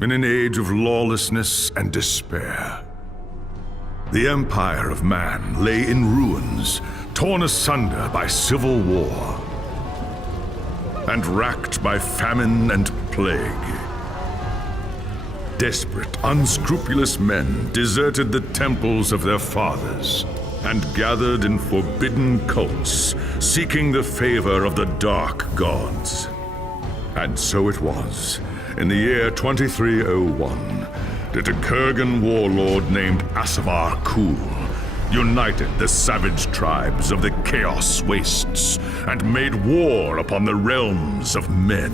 in an age of lawlessness and despair. The empire of man lay in ruins, torn asunder by civil war, and racked by famine and plague. Desperate, unscrupulous men deserted the temples of their fathers and gathered in forbidden cults, seeking the favor of the dark gods. And so it was, in the year 2301, that a Kurgan warlord named Asavar Kul united the savage tribes of the Chaos Wastes and made war upon the realms of men.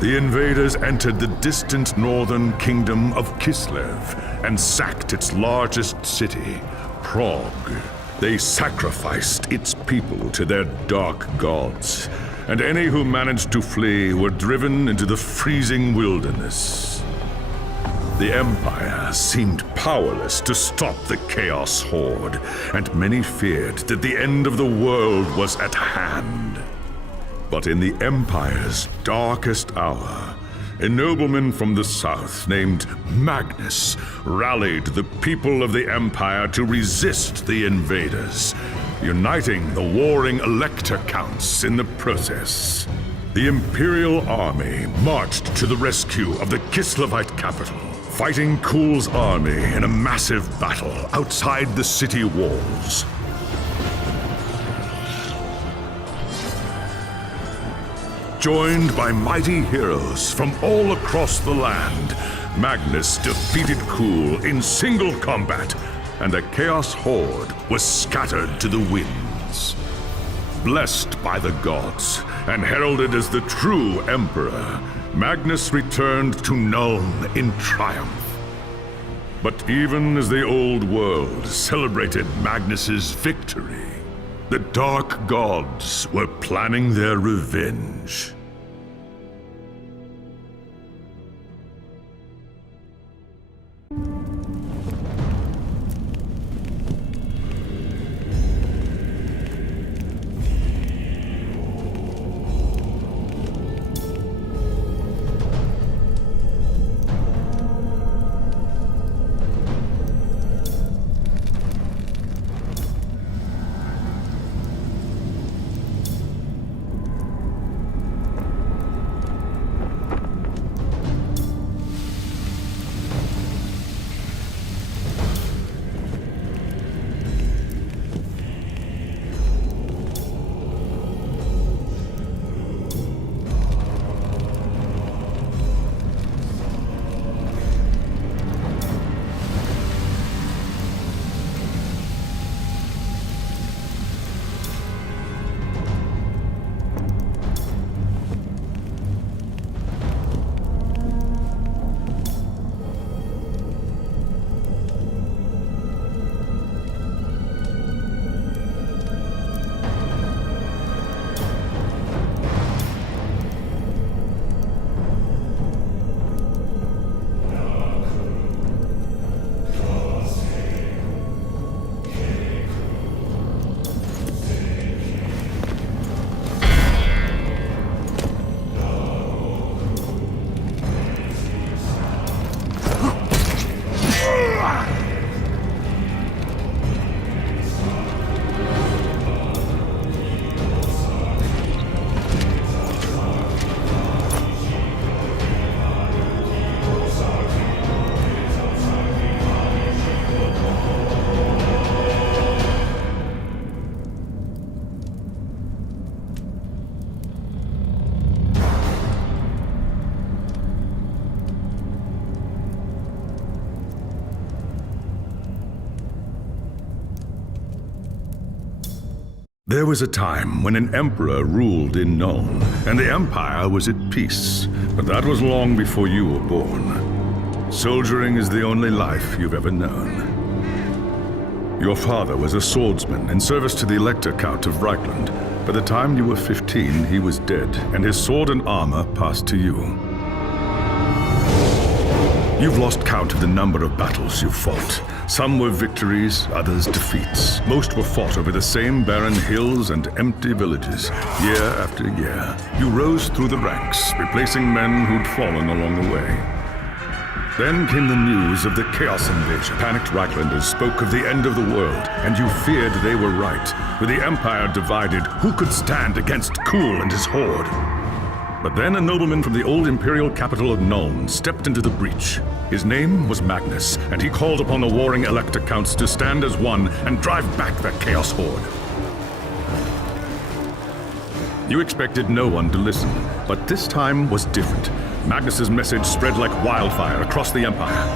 The invaders entered the distant northern kingdom of Kislev and sacked its largest city, Prague. They sacrificed its people to their dark gods, and any who managed to flee were driven into the freezing wilderness. The Empire seemed powerless to stop the Chaos Horde, and many feared that the end of the world was at hand. But in the Empire's darkest hour, a nobleman from the south named Magnus rallied the people of the Empire to resist the invaders, uniting the warring Elector Counts in the process. The Imperial Army marched to the rescue of the Kislevite capital, fighting Kul's army in a massive battle outside the city walls. Joined by mighty heroes from all across the land, Magnus defeated Kul in single combat, and the Chaos Horde was scattered to the winds. Blessed by the gods and heralded as the true Emperor, Magnus returned to Nuln in triumph. But even as the old world celebrated Magnus's victory, the dark gods were planning their revenge. There was a time when an emperor ruled in Nuln, and the Empire was at peace. But that was long before you were born. Soldiering is the only life you've ever known. Your father was a swordsman in service to the Elector Count of Reichland. By the time you were 15, he was dead, and his sword and armor passed to you. You've lost count of the number of battles you've fought. Some were victories, others defeats. Most were fought over the same barren hills and empty villages, year after year. You rose through the ranks, replacing men who'd fallen along the way. Then came the news of the Chaos invasion. Panicked Reichlanders spoke of the end of the world, and you feared they were right. With the Empire divided, who could stand against Kuhl and his horde? But then a nobleman from the old imperial capital of Nuln stepped into the breach. His name was Magnus, and he called upon the warring Elector Counts to stand as one and drive back the Chaos horde. You expected no one to listen, but this time was different. Magnus's message spread like wildfire across the Empire.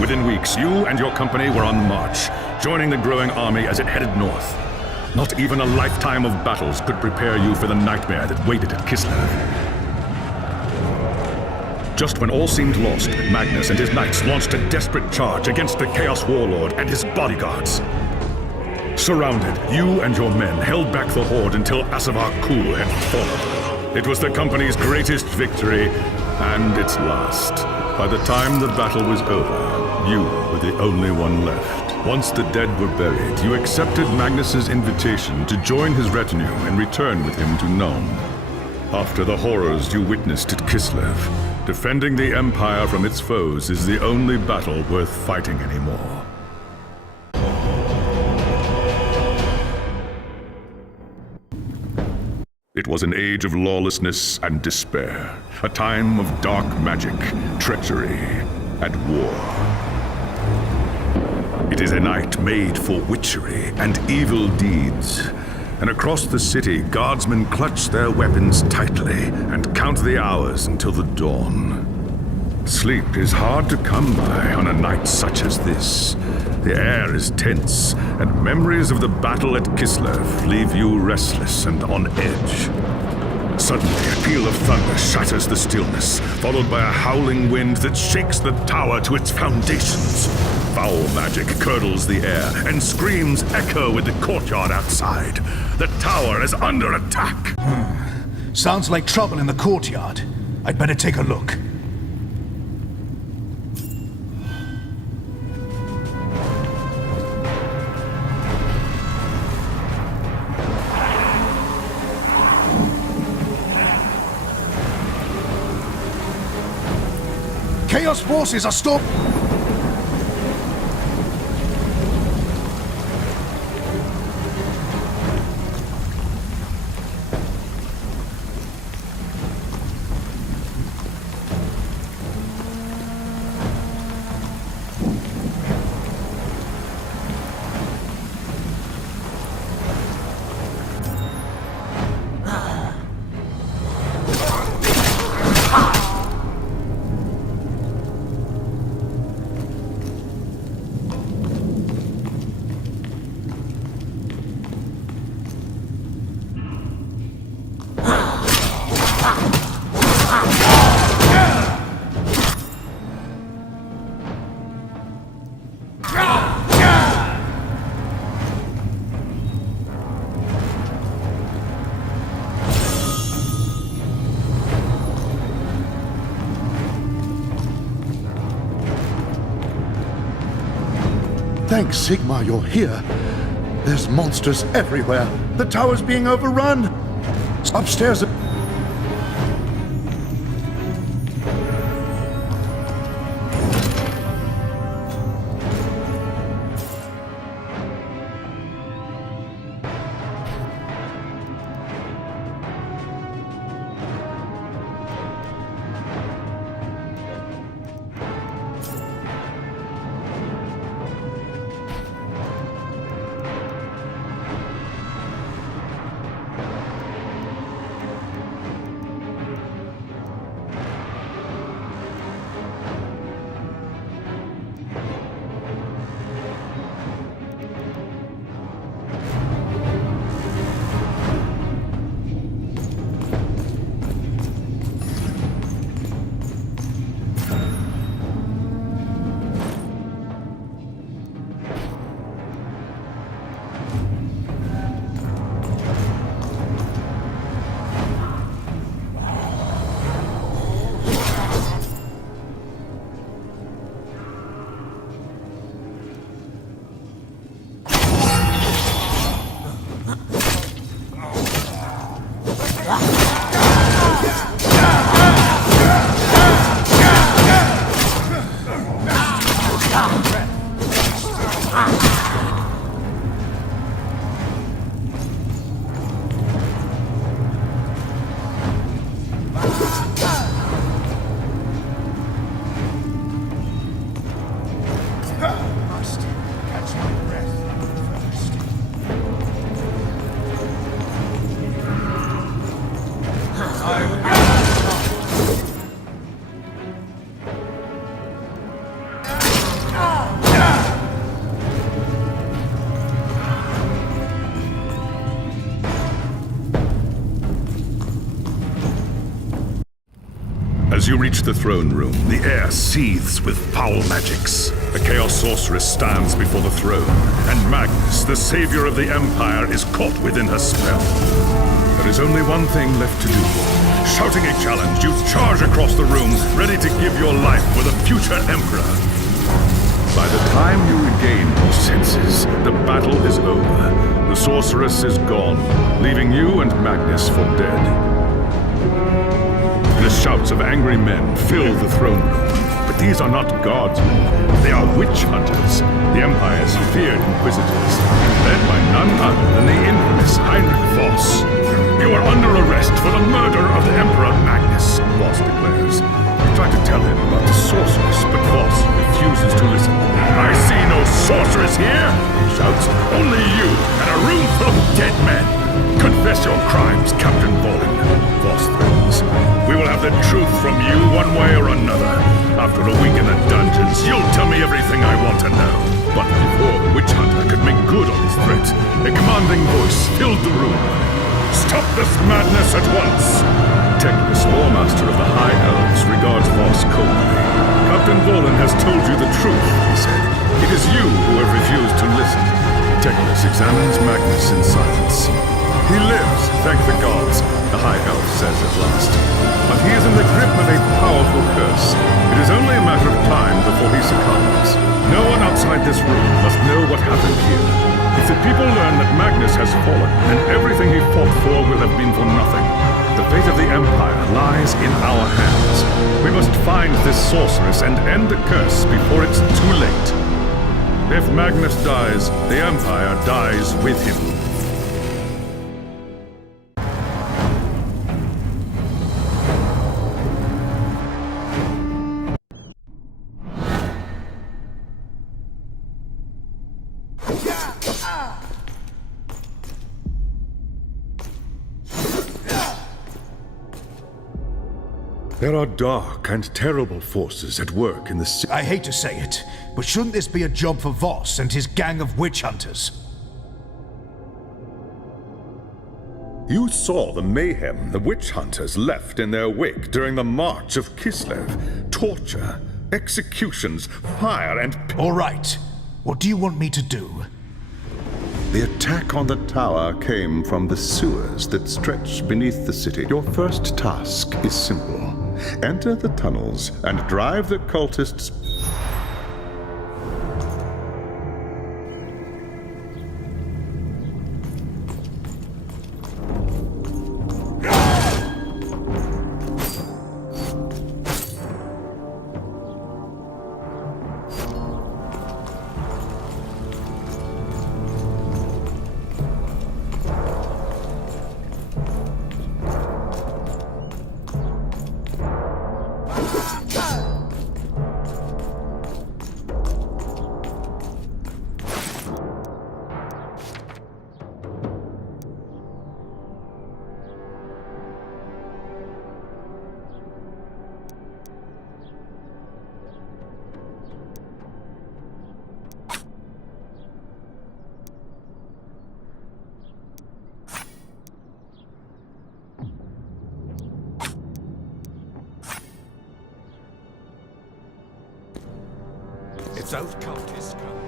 Within weeks, you and your company were on the march, joining the growing army as it headed north. Not even a lifetime of battles could prepare you for the nightmare that waited at Kislev. Just when all seemed lost, Magnus and his knights launched a desperate charge against the Chaos Warlord and his bodyguards. Surrounded, you and your men held back the horde until Asavar Kuhl had fallen. It was the company's greatest victory, and its last. By the time the battle was over, you were the only one left. Once the dead were buried, you accepted Magnus's invitation to join his retinue and return with him to Nuln. After the horrors you witnessed at Kislev, defending the Empire from its foes is the only battle worth fighting anymore. It was an age of lawlessness and despair, a time of dark magic, treachery, and war. It is a night made for witchery and evil deeds. And across the city, guardsmen clutch their weapons tightly and count the hours until the dawn. Sleep is hard to come by on a night such as this. The air is tense, and memories of the battle at Kislev leave you restless and on edge. Suddenly, a peal of thunder shatters the stillness, followed by a howling wind that shakes the tower to its foundations. Foul magic curdles the air, and screams echo in the courtyard outside. The tower is under attack. Sounds like trouble in the courtyard. I'd better take a look. Chaos forces are stopped. Thanks, Sigmar, you're here. There's monsters everywhere. The tower's being overrun. Upstairs. As you reach the throne room, the air seethes with foul magics. The Chaos Sorceress stands before the throne, and Magnus, the savior of the Empire, is caught within her spell. There is only one thing left to do. Shouting a challenge, you charge across the room, ready to give your life for the future Emperor. By the time you regain your senses, the battle is over. The Sorceress is gone, leaving you and Magnus for dead. The shouts of angry men fill the throne room. But these are not gods. They are witch hunters, the Empire's feared inquisitors, led by none other than the infamous Heinrich Voss. You are under arrest for the murder of the Emperor Magnus, Voss declares. You try to tell him about the sorceress, but Voss refuses to listen. I see no sorceress here, he shouts. Only you and a room full of dead men. Confess your crimes, Captain Volin, Voss threatens. We will have the truth from you one way or another. After a week in the dungeons, you'll tell me everything I want to know. But before the witch hunter could make good on his threat, a commanding voice filled the room. Stop this madness at once! Teclis, Warmaster of the High Elves, regards Voss coldly. Captain Volin has told you the truth, he said. It is you who have refused to listen. Teclis examines Magnus in silence. He lives, thank the gods, the High Elf says at last. But he is in the grip of a powerful curse. It is only a matter of time before he succumbs. No one outside this room must know what happened here. If the people learn that Magnus has fallen, then everything he fought for will have been for nothing. The fate of the Empire lies in our hands. We must find this sorceress and end the curse before it's too late. If Magnus dies, the Empire dies with him. There are dark and terrible forces at work in the city. I hate to say it, but shouldn't this be a job for Voss and his gang of witch hunters? You saw the mayhem the witch hunters left in their wake during the March of Kislev. Torture, executions, fire, and... All right. What do you want me to do? The attack on the tower came from the sewers that stretch beneath the city. Your first task is simple. Enter the tunnels and drive the cultists... If those cultists come...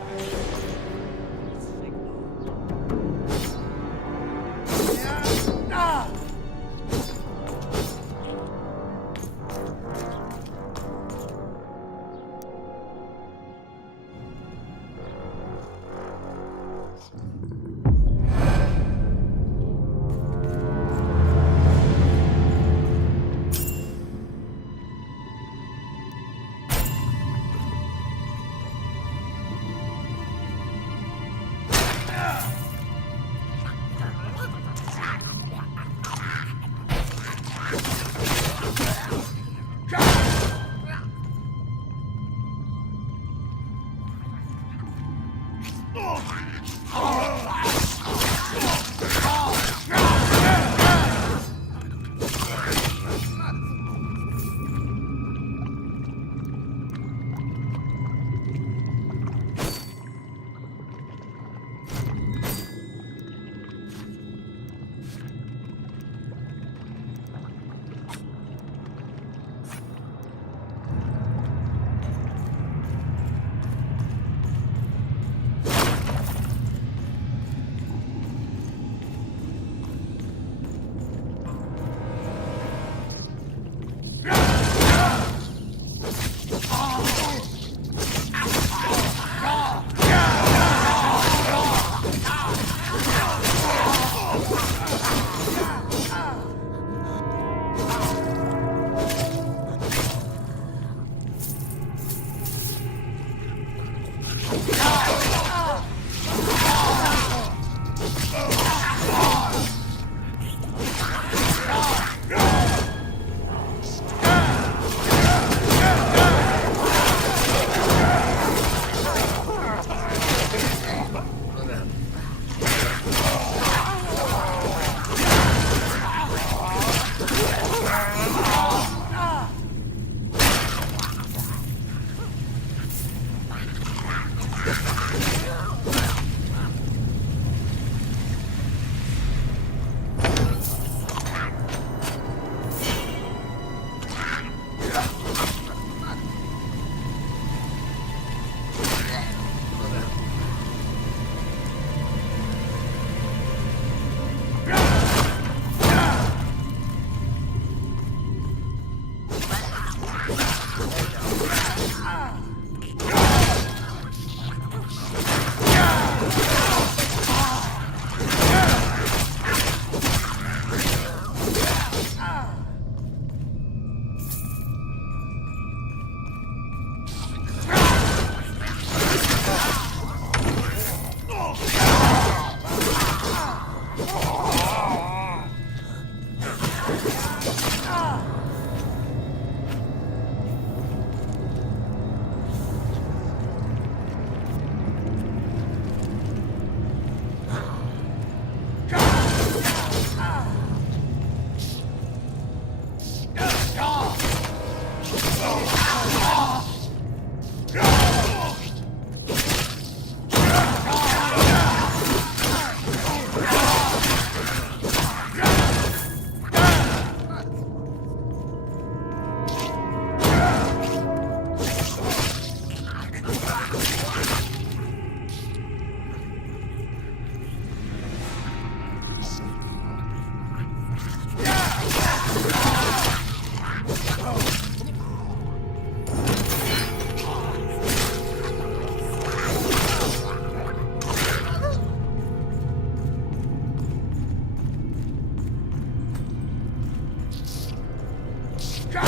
More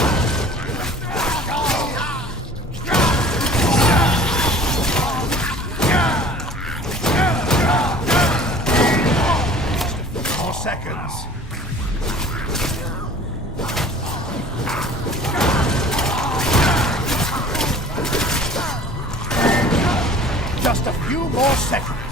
seconds. Just a few more seconds.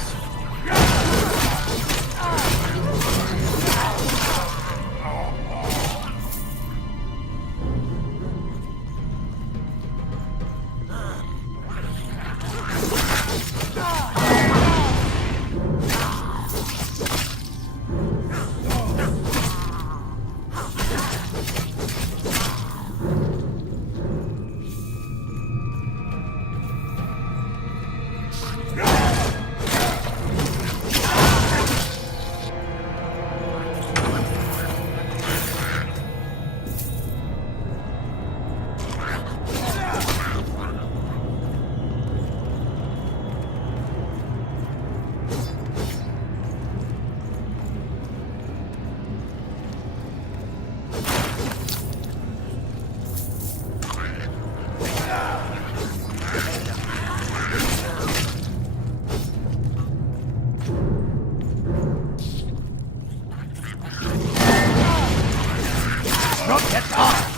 Not yet done.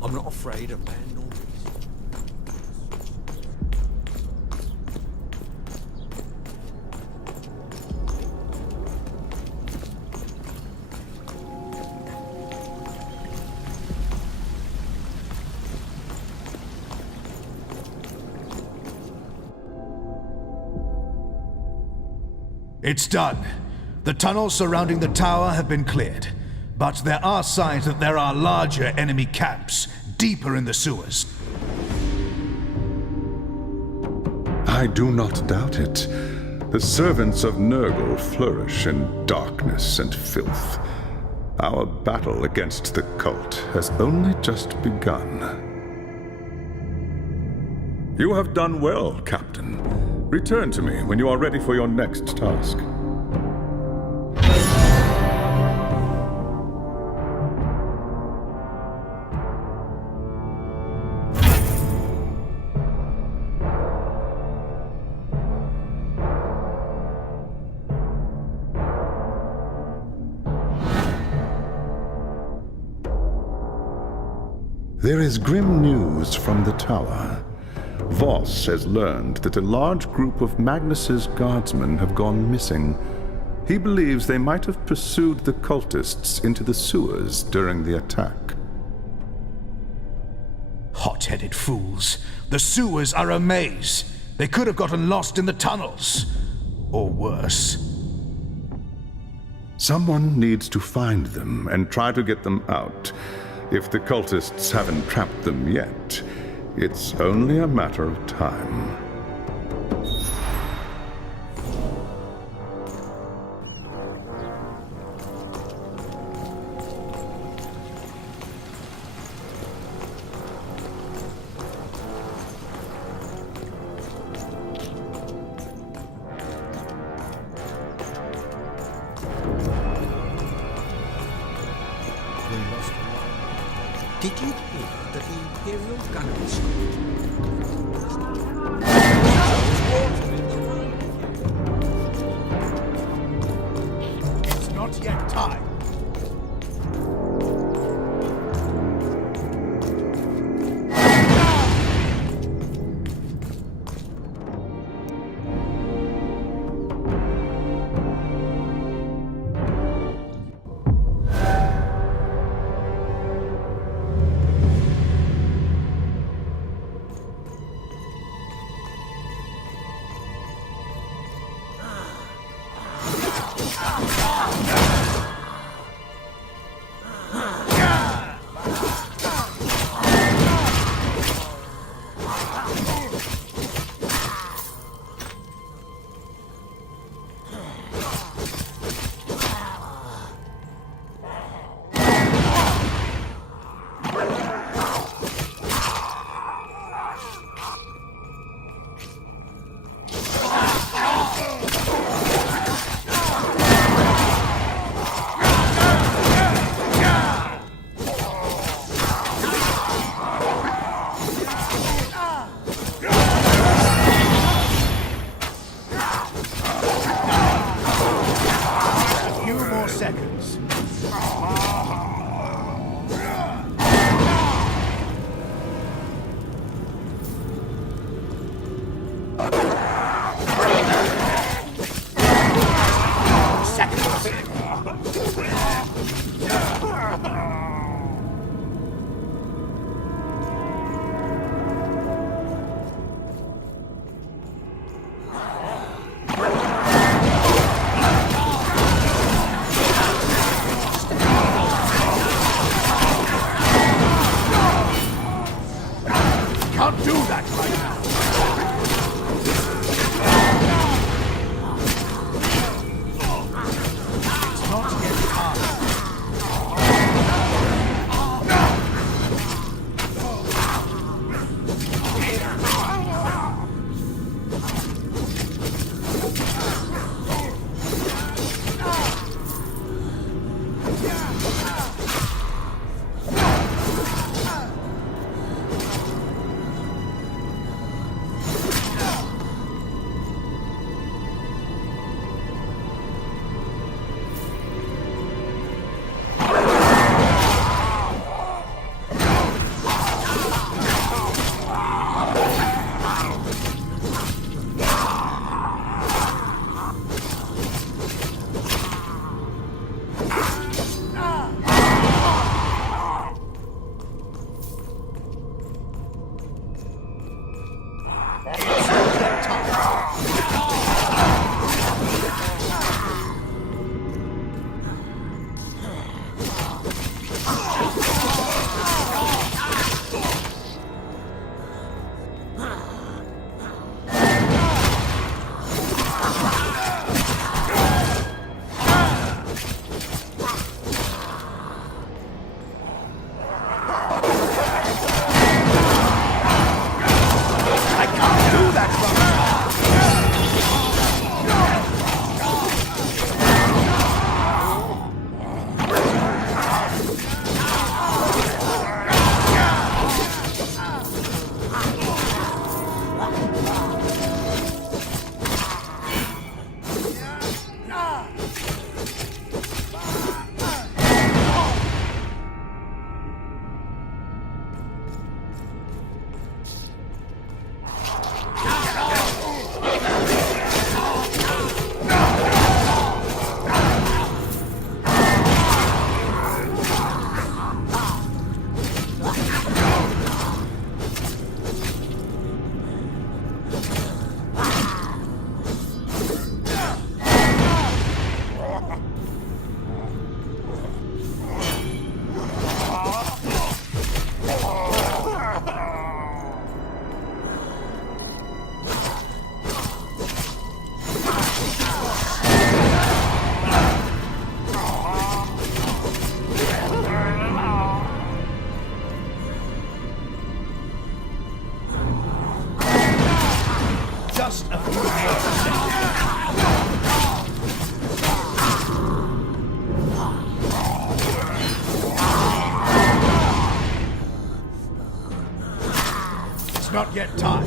I'm not afraid of man nor beast. It's done. The tunnels surrounding the tower have been cleared. But there are signs that there are larger enemy camps deeper in the sewers. I do not doubt it. The servants of Nurgle flourish in darkness and filth. Our battle against the cult has only just begun. You have done well, Captain. Return to me when you are ready for your next task. There is grim news from the tower. Voss has learned that a large group of Magnus's guardsmen have gone missing. He believes they might have pursued the cultists into the sewers during the attack. Hot-headed fools. The sewers are a maze. They could have gotten lost in the tunnels. Or worse. Someone needs to find them and try to get them out. If the cultists haven't trapped them yet, it's only a matter of time. Did you hear that the Imperial Gunnery School water in the Rhine? It's not yet time. Seconds. Can't do that right now. It's not yet time. Just a few more seconds. not yet time.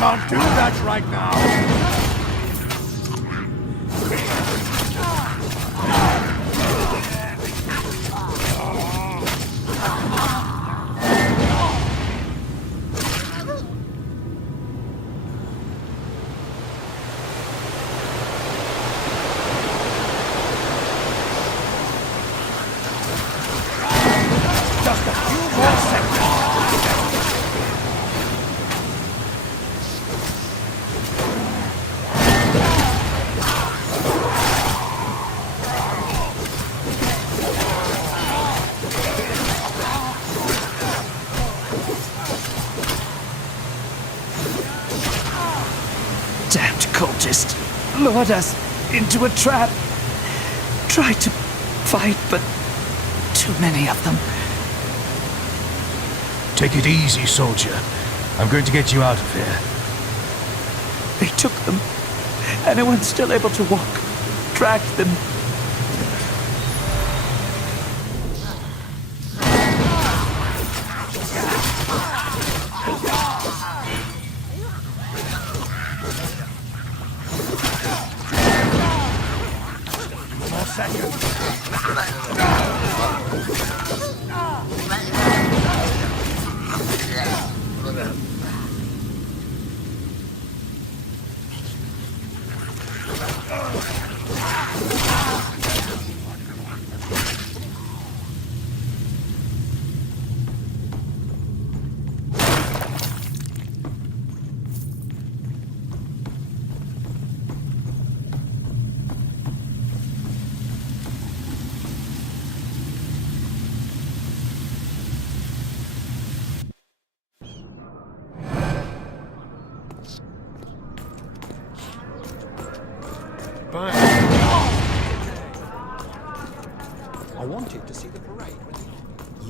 Can't do that right now. Just a few more seconds. Damned cultist lured us into a trap. Tried to fight, but too many of them. Take it easy, soldier. I'm going to get you out of here. They took them. Anyone's still able to walk. Track them.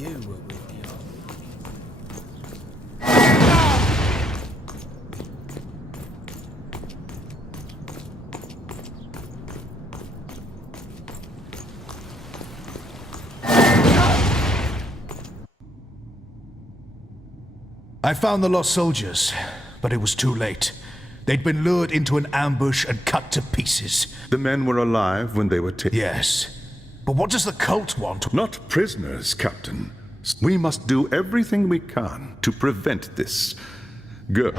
you were with the army. I found the lost soldiers, but it was too late. They'd been lured into an ambush and cut to pieces. The men were alive when they were taken. Yes. But what does the cult want? Not prisoners, Captain. We must do everything we can to prevent this. Go.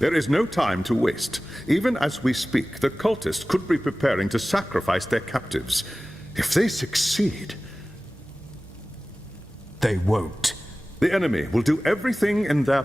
There is no time to waste. Even as we speak, the cultists could be preparing to sacrifice their captives. If they succeed, They won't. the enemy will do everything in their